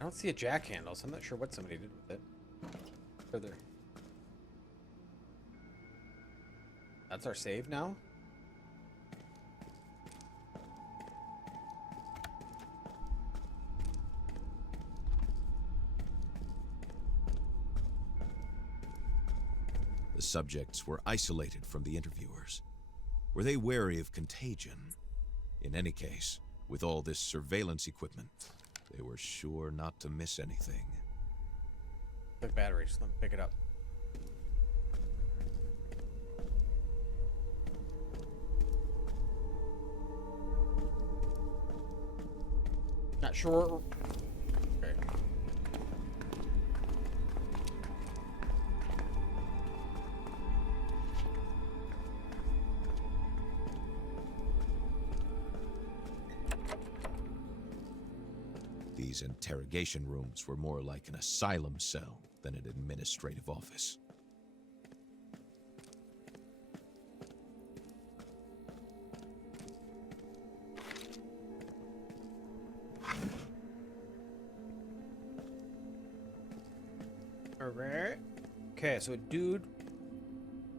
I don't see a jack handle, so I'm not sure what somebody did with it. Further. That's our save now? The subjects were isolated from the interviewers. Were they wary of contagion? In any case, with all this surveillance equipment, they were sure not to miss anything. The battery, just let me pick it up. Not sure. Okay. These interrogation rooms were more like an asylum cell than an administrative office. Alright. Okay, so a dude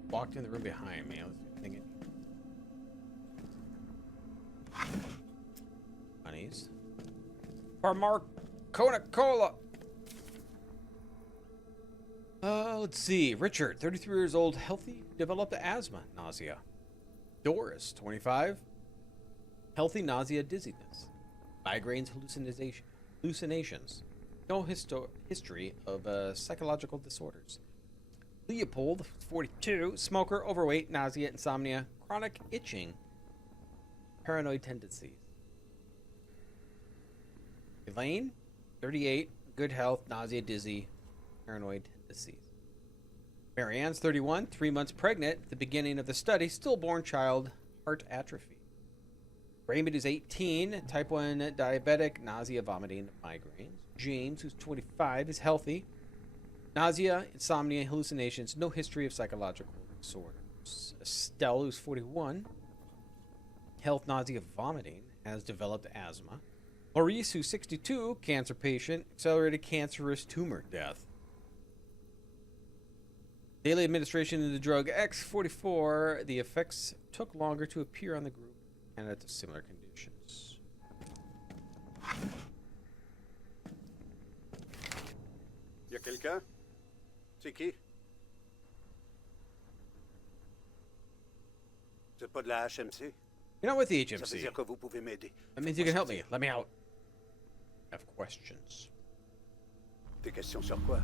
walked in the room behind me. I was thinking. Honeys. Parmar Kona Cola. Let's see. Richard, 33 years old, healthy, developed asthma, nausea. Doris, 25, healthy nausea, dizziness, migraines, hallucinations. No history of psychological disorders. Leopold, 42, smoker, overweight, nausea, insomnia, chronic itching, paranoid tendencies. Elaine, 38, good health, nausea, dizzy, paranoid tendencies. Marianne's 31, 3 months pregnant at the beginning of the study, stillborn child, heart atrophy. Raymond is 18, type 1 diabetic, nausea, vomiting, migraines. James, who's 25, is healthy. Nausea, insomnia, hallucinations, no history of psychological disorders. Estelle, who's 41, health, nausea, vomiting, has developed asthma. Maurice, who's 62, cancer patient, accelerated cancerous tumor death. Daily administration of the drug X44, the effects took longer to appear on the group and at similar conditions. Y a quelqu'un? C'est qui? Vous êtes pas de la HMC? You're not with the Ça veut HMC. dire que vous pouvez m'aider. That means you can help me. Let me out. I have questions. Des questions sur quoi?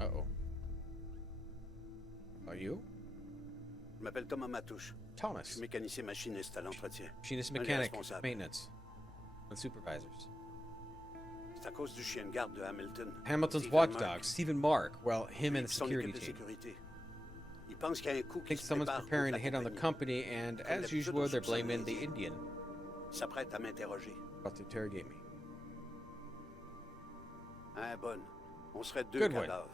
Uh-oh. Are you? Je m'appelle Thomas Matouche. Je Thomas. suis mécanicien machiniste à l'entretien. Machinist Un des mechanic, responsables. maintenance, and supervisors. C'est à cause du chien de garde de Hamilton. Hamilton's Stephen watchdog, Mark. Stephen Mark. Well, him and the Qui sont security l'équipe de team. sécurité. Ils pensent qu'il y a un coup qui Think se someone's prépare preparing to contre hit la on the compagnie. company, and Comme as d'habitude, usual, on they're soupçonne blaming the l'Indien. Indian. Ils s'apprêtent à m'interroger. About to interrogate me. Hein, bonne. On serait deux Good one. cadavres.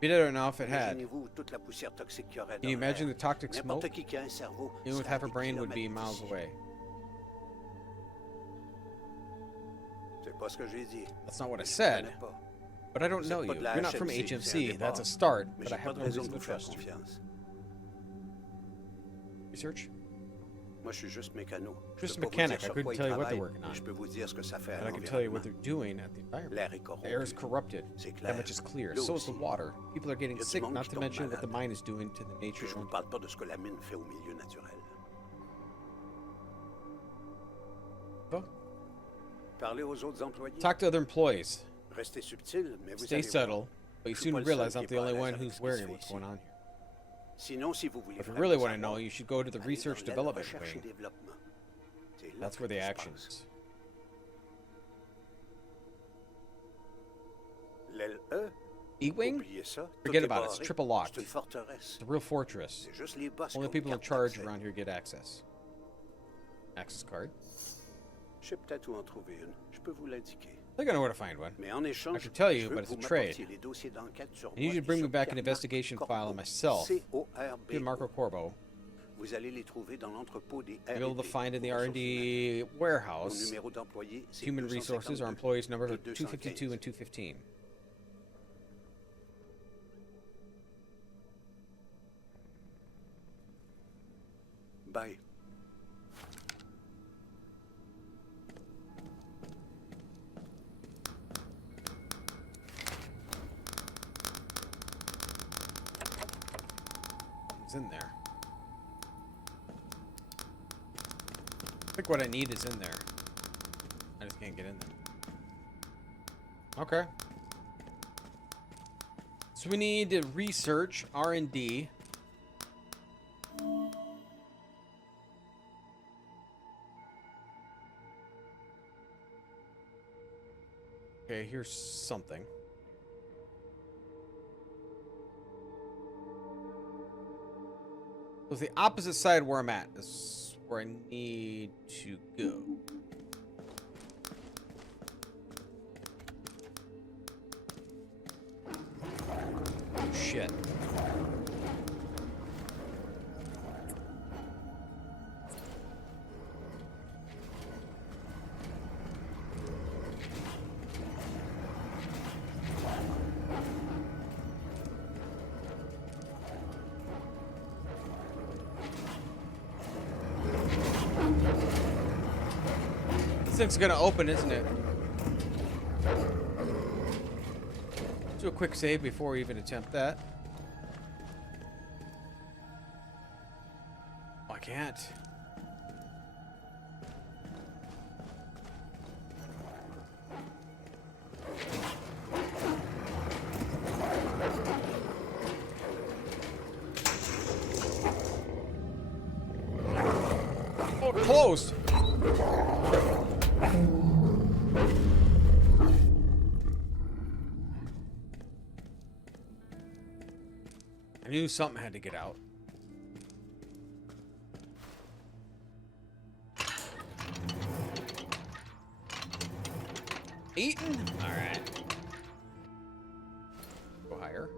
Be better enough it had. Imaginez-vous toute la poussière toxique qu'il y aurait Can you dans imagine the l'air. toxic smoke? N'importe qui a un cerveau. Even with serait à half a des brain would be kilomètres miles d'ici. away. C'est pas ce que j'ai dit. That's not what I Je said. connais pas. But I don't Vous know êtes pas you. de la You're not from HMC, c'est un HMC. That's a départ. start, Mais but j'ai I pas have de no raison reason de to vous faire trust you. confiance. Research? Moi, je suis juste mécano. Je Just peux pas vous mechanic. dire I sur couldn't quoi ils tell you what they're travaillent, working mais on. je peux vous dire ce que ça fait à And I can tell you what l'environnement. they're doing at the environment. L'air est The air is corrompu. corrupted. C'est That clair. much is clear. L'eau So is the aussi. water. People are getting Y a du sick, monde not qui to tombe mention what the malade. mine is doing to the nature. Je vous parle pas de ce que la mine fait au milieu naturel. Bon. Parlez aux autres employés. Talk to other employees. Restez subtil, mais vous Stay allez voir. subtle, but you Je suis soon pas le realize seul I'm qui the est pas only à one l'aise who's avec ce qui wearing se fait what's ici. going on here. Sinon, si vous voulez If you vraiment really want to savoir, know, you should go to the allez research dans l'aile development recherche et wing. développement. C'est là That's que where the tout se action passe. is. L'aile E, E-Wing? oubliez ça. tout Forget est about it. It's barré. triple locked. C'est une forteresse. It's a real fortress. C'est juste les boss Only qui ont people in carte charge d'accès. around here get access. Access card. Je sais peut-être où en trouver une. Je peux vous l'indiquer. I think I know where to find one. Mais en échange, I can tell je you, veux but que it's a vous trade. m'apportiez les dossiers d'enquête sur And you moi should et bring me sur back an Pierre-Marc investigation file on Corbeau. myself. C-O-R-B-O. Marco Corbo. Vous allez les trouver dans l'entrepôt des Be able to R&D, find in the aux ressources R&D humaines. Mon warehouse. numéro d'employé, c'est Human resources, our 252 employees number are et 252 215. and 215. Bye. It's in there. I think what I need is in there. I just can't get in there. Okay. So we need to research R&D. Okay, here's something. So it's the opposite side where I'm at. This is where I need to go. Shit. This thing's gonna open, isn't it? Do a quick save before we even attempt that. Oh, I can't. Oh, it closed. I knew something had to get out. Eaten? Alright. Go higher.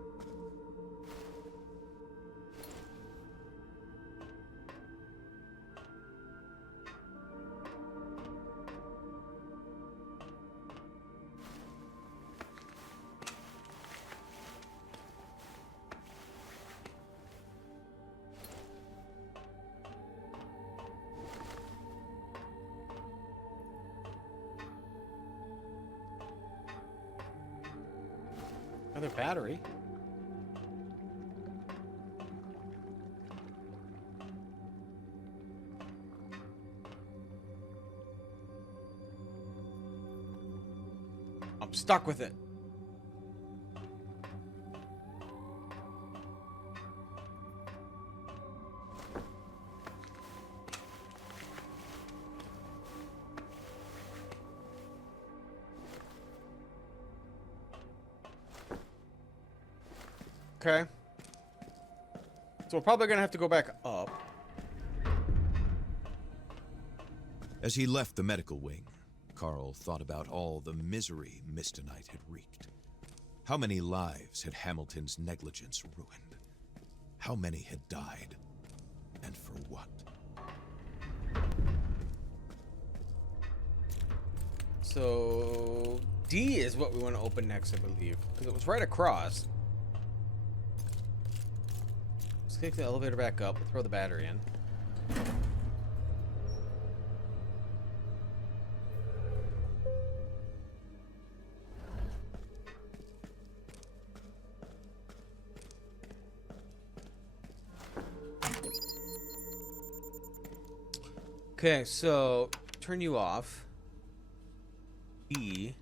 Another battery. I'm stuck with it. Okay. So we're probably gonna have to go back up. As he left the medical wing, Carl thought about all the misery Mistonite had wreaked. How many lives had Hamilton's negligence ruined? How many had died? And for what? So D is what we want to open next, I believe, because it was right across. Let's take the elevator back up. We'll throw the battery in. Okay, so turn you off. E.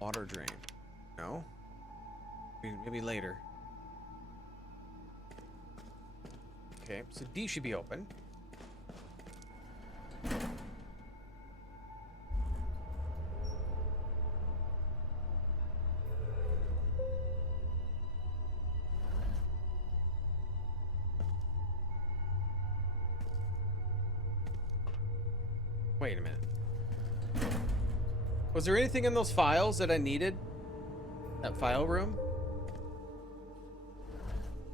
Water drain. No? Maybe later. Okay, so D should be open. Wait a minute. Was there anything in those files that I needed? That file room?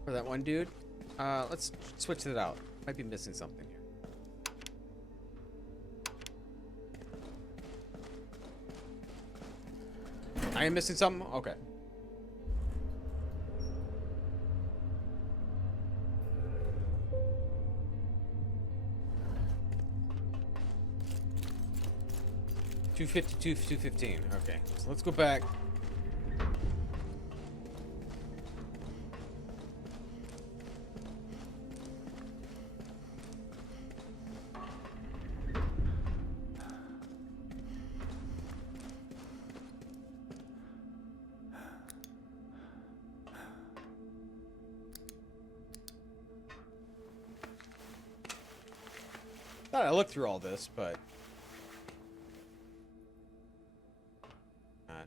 For that one dude. Let's switch it out. Might be missing something here. I am missing something? Okay. $252, $215. Okay, so let's go back. Thought I looked through all this, but not.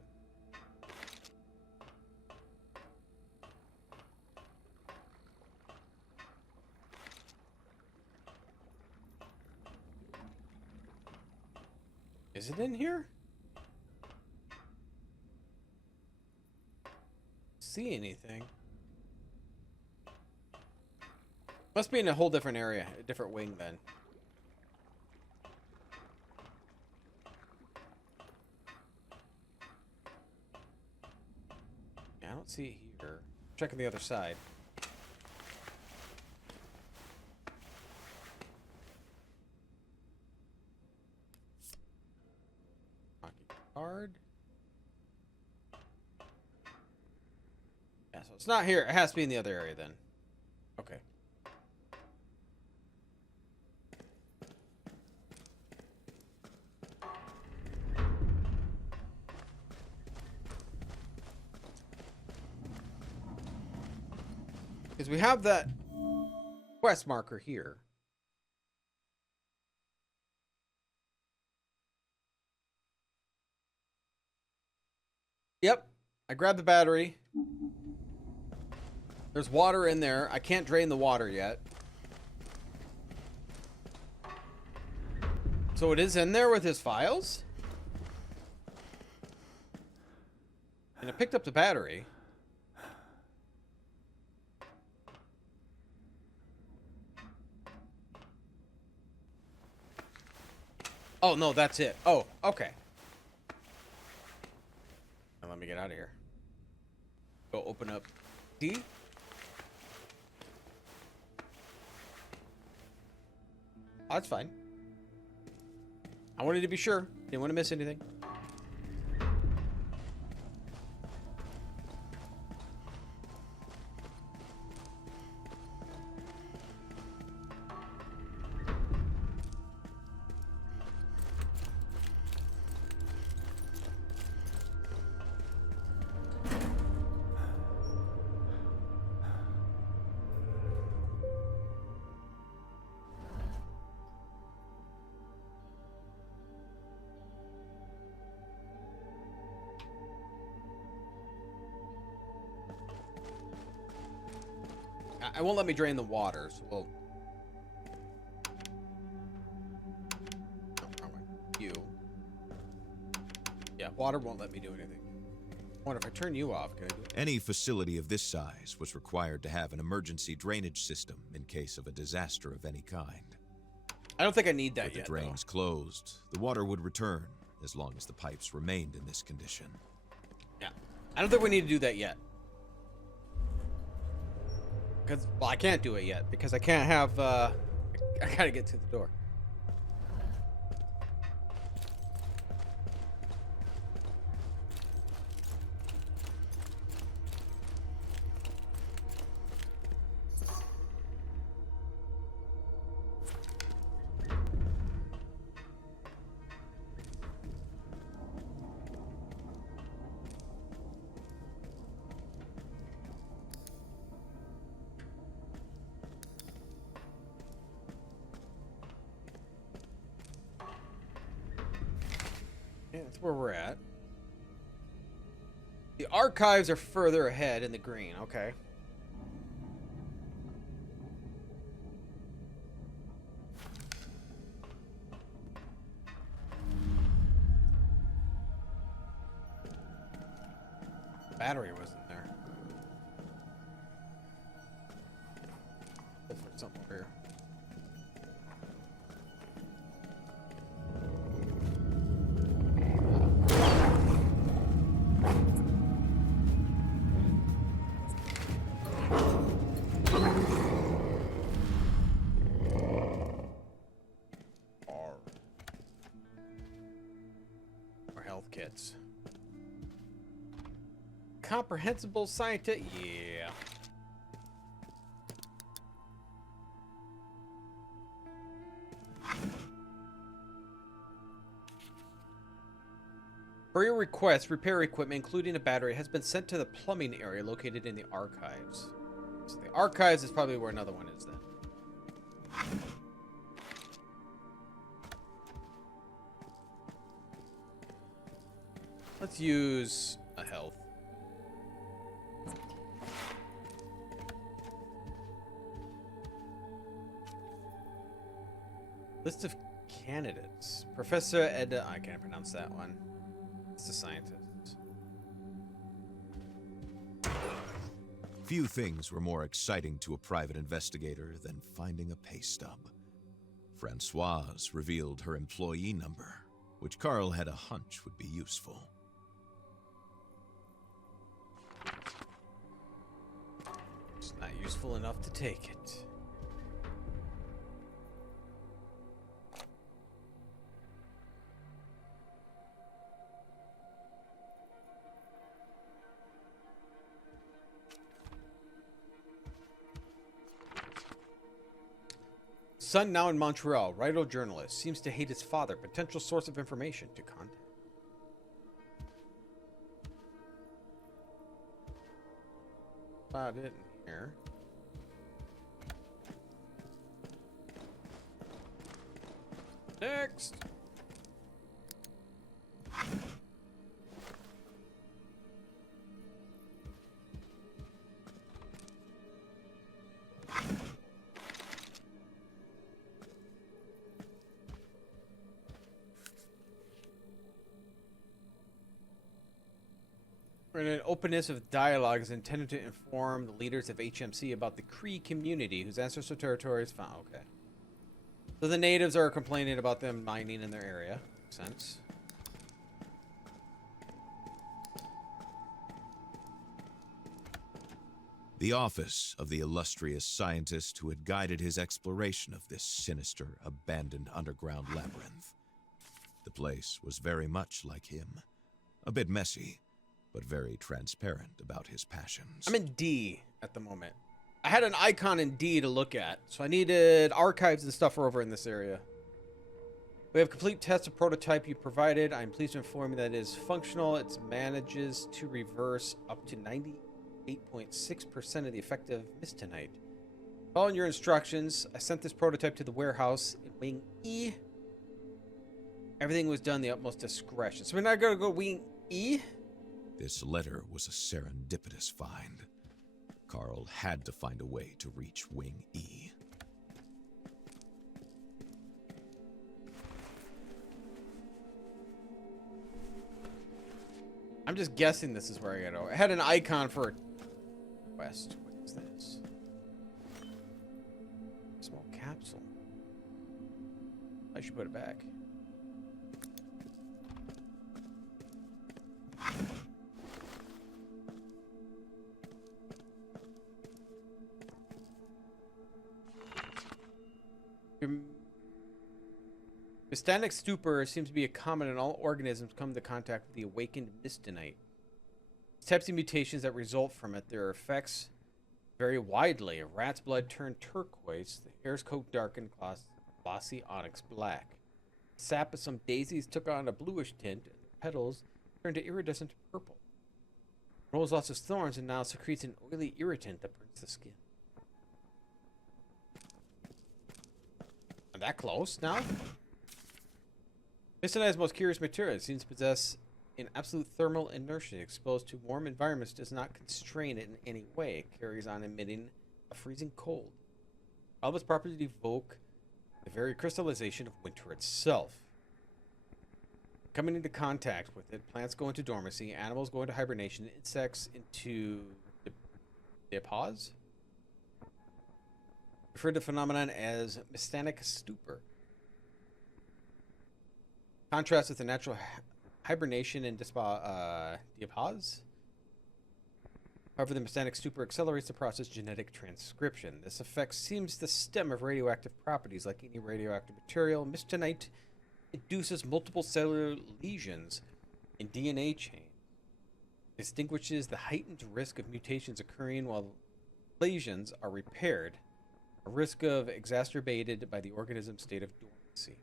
Is it in here? See anything? Must be in a whole different area, a different wing then. I don't see it here. Checking the other side. Hockey card. Yeah, so it's not here. It has to be in the other area then. Okay. Because we have that quest marker here. Yep. I grabbed the battery. There's water in there. I can't drain the water yet. So it is in there with his files? And I picked up the battery. Oh, no, that's it. Oh, okay. Now let me get out of here. Go open up D. Oh, that's fine. I wanted to be sure. Didn't want to miss anything. I won't let me drain the water, so we'll... Oh, wrong way. You. Yeah, water won't let me do anything. I wonder if I turn you off, can I do it? Any facility of this size was required to have an emergency drainage system in case of a disaster of any kind. I don't think I need that With yet, the drains closed, the water would return as long as the pipes remained in this condition. Yeah. I don't think we need to do that yet. Because, well, I can't do it yet, because I can't have, I gotta get to the door. Yeah, that's where we're at. The archives are further ahead in the green. Okay. Battery wasn't there. Here. More health kits. Comprehensible scientific. Yeah. For your request, repair equipment, including a battery, has been sent to the plumbing area located in the archives. So the archives is probably where another one is then. Let's use a health. List of candidates. Professor Ed... I can't pronounce that one. It's a scientist. Few things were more exciting to a private investigator than finding a pay stub. Francoise revealed her employee number, which Carl had a hunch would be useful. It's not useful enough to take it. Son now in Montreal, writer journalist, seems to hate his father, potential source of information to contact. About it in here. Next. An openness of dialogue is intended to inform the leaders of HMC about the Cree community whose ancestral territory is found. Okay. So the natives are complaining about them mining in their area. Makes sense. The office of the illustrious scientist who had guided his exploration of this sinister, abandoned underground labyrinth. The place was very much like him. A bit messy, but very transparent about his passions. I'm in D at the moment. I had an icon in D to look at, so I needed archives and stuff over in this area. We have complete test of prototype you provided. I'm pleased to inform you that it is functional. It manages to reverse up to 98.6% of the effective mistonnite. Following your instructions, I sent this prototype to the warehouse in Wing E. Everything was done in the utmost discretion. So we're not going to go Wing E? This letter was a serendipitous find. Carl had to find a way to reach Wing E. I'm just guessing this is where I gotta go. I had an icon for West. What is this? Small capsule. I should put it back. Mystanic stupor seems to be a common in all organisms come into contact with the awakened mystonnite. Types of mutations that result from it, their effects vary widely. A rat's blood turned turquoise, the hair's coat darkened glossy onyx black. The sap of some daisies took on a bluish tint, and the petals turned to iridescent purple. It rolls lots of thorns and now secretes an oily irritant that burns the skin. Am I that close now? Mystonnite is the most curious material. It seems to possess an absolute thermal inertia. Exposed to warm environments does not constrain it in any way. It carries on emitting a freezing cold. All of its properties evoke the very crystallization of winter itself. Coming into contact with it, plants go into dormancy, animals go into hibernation, insects into diapause. refer to the phenomenon as mystanic stupor. Contrast with the natural hibernation and diapause. However, the mystanic stupor accelerates the process of genetic transcription. This effect seems to stem of radioactive properties. Like any radioactive material, mystonite induces multiple cellular lesions in DNA chain. Distinguishes the heightened risk of mutations occurring while lesions are repaired, a risk of exacerbated by the organism's state of dormancy.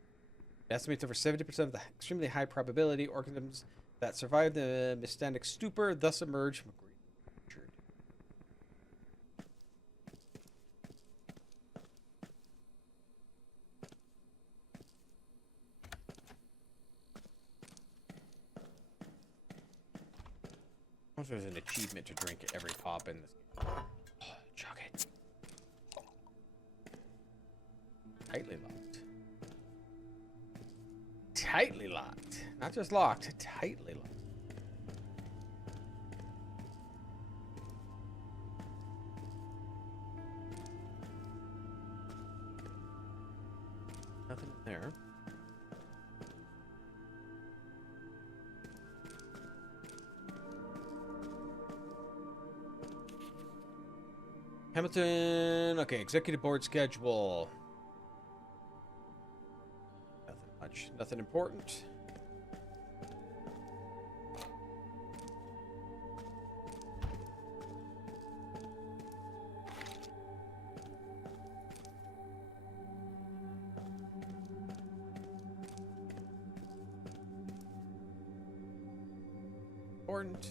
It estimates over 70% of the extremely high probability organisms that survive the mystanic stupor thus emerge from a great injured. I wonder if there's an achievement to drink every pop in this game. Oh, chug it. Tightly locked. Tightly locked. Not just locked, tightly locked. Nothing there. Hamilton. Okay, executive board schedule. Nothing much. Nothing important. Important.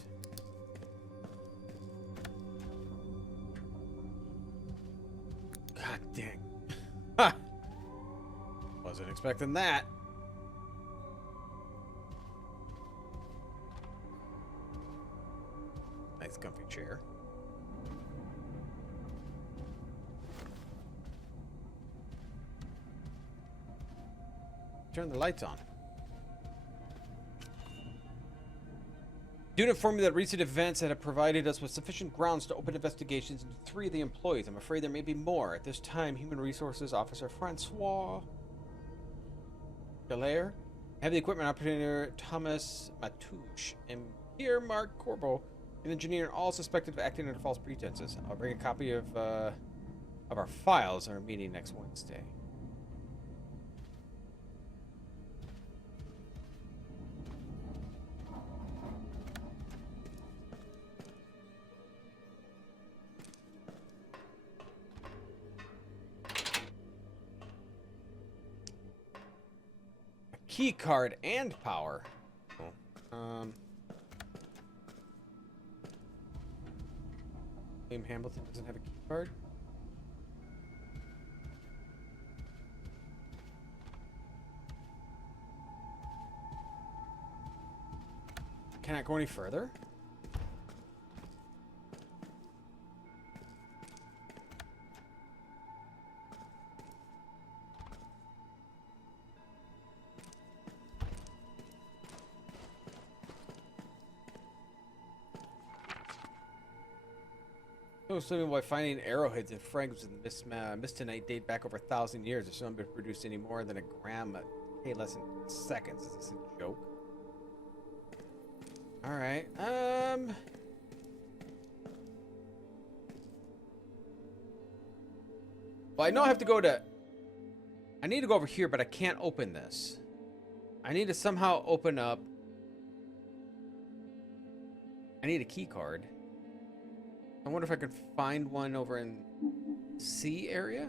God dang. Ha! Wasn't expecting that. Nice comfy chair. Turn the lights on. Due to inform me that recent events have provided us with sufficient grounds to open investigations into 3 of the employees. I'm afraid there may be more. At this time, Human Resources Officer Francois Dallaire, Heavy Equipment Operator Thomas Matouche, and Pierre-Marc Corbeau, an engineer, all suspected of acting under false pretenses. I'll bring a copy of our files at our meeting next Wednesday. Key card and power. William Hamilton doesn't have a key card. Can I go any further? Assuming by finding arrowheads and fragments of Mystonite date back over 1,000 years, if someone been produced any more than a gram a less than seconds. Is this a joke? Alright, well, I know I have to go to... I need to go over here, but I can't open this. I need to somehow open up... I need a key card. I wonder if I could find one over in C area?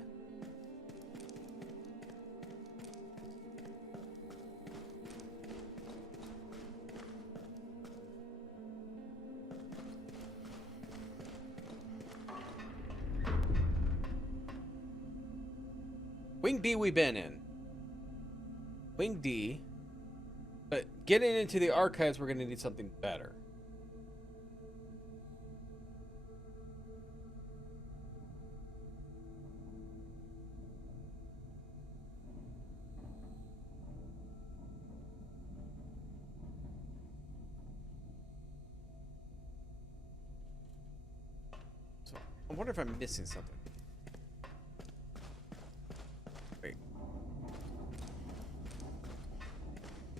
Wing B we've been in. Wing D. But getting into the archives, we're going to need something better. I wonder if I'm missing something.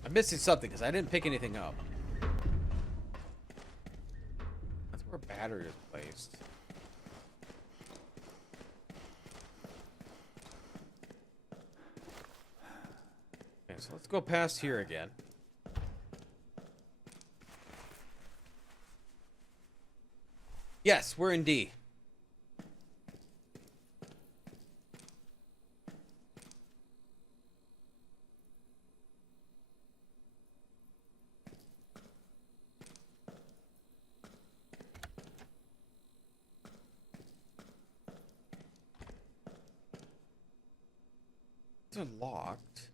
I'm missing something because I didn't pick anything up. That's where a battery is placed. Okay, so let's go past here again. Yes, we're in D. These are locked.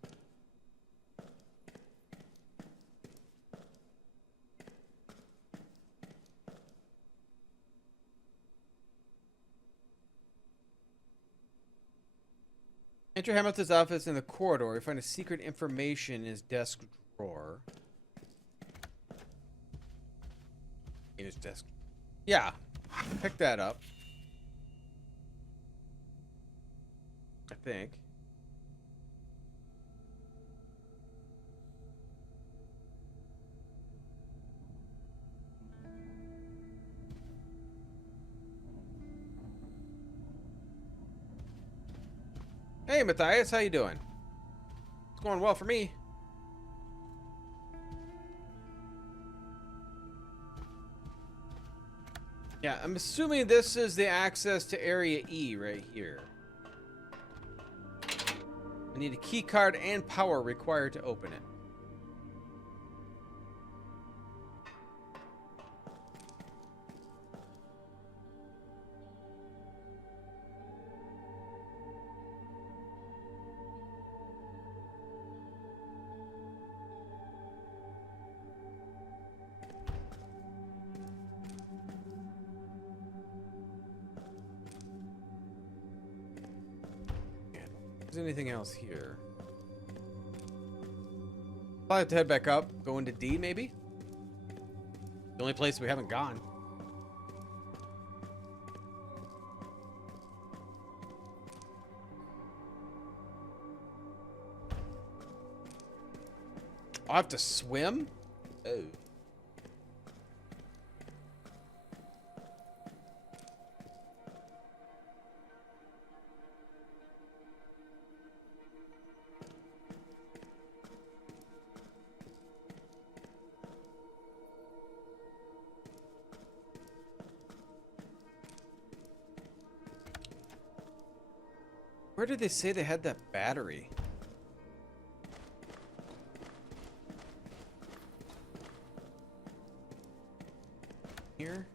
Enter Hamilton's office in the corridor. You find a secret information in his desk drawer. In his desk. Yeah. Pick that up. I think. Hey, Matthias, how you doing? It's going well for me. Yeah, I'm assuming this is the access to Area E right here. I need a key card and power required to open it. There's anything else here? Probably have to head back up, go into D maybe? The only place we haven't gone. I have to swim? Oh. Where did they say they had that battery? Here?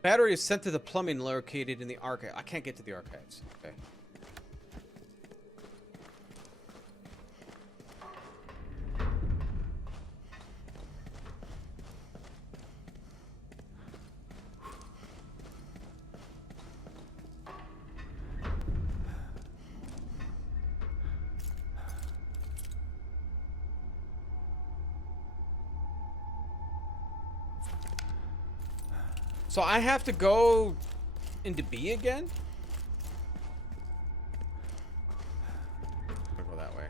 Battery is sent to the plumbing located in the archive. I can't get to the archives. Okay. So I have to go into B again? I'll go that way.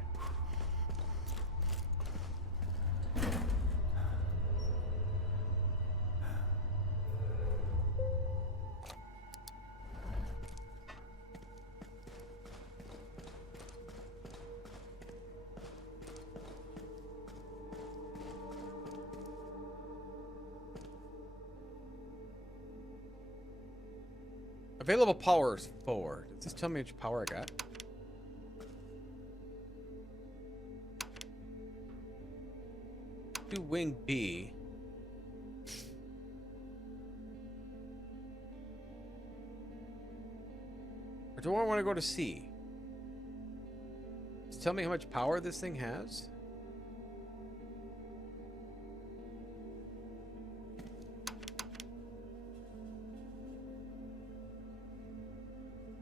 Available power is 4. Does this tell me which power I got? Do wing B. Or do I want to go to C? Does it tell me how much power this thing has?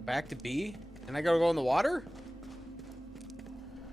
Back to B? And I gotta go in the water?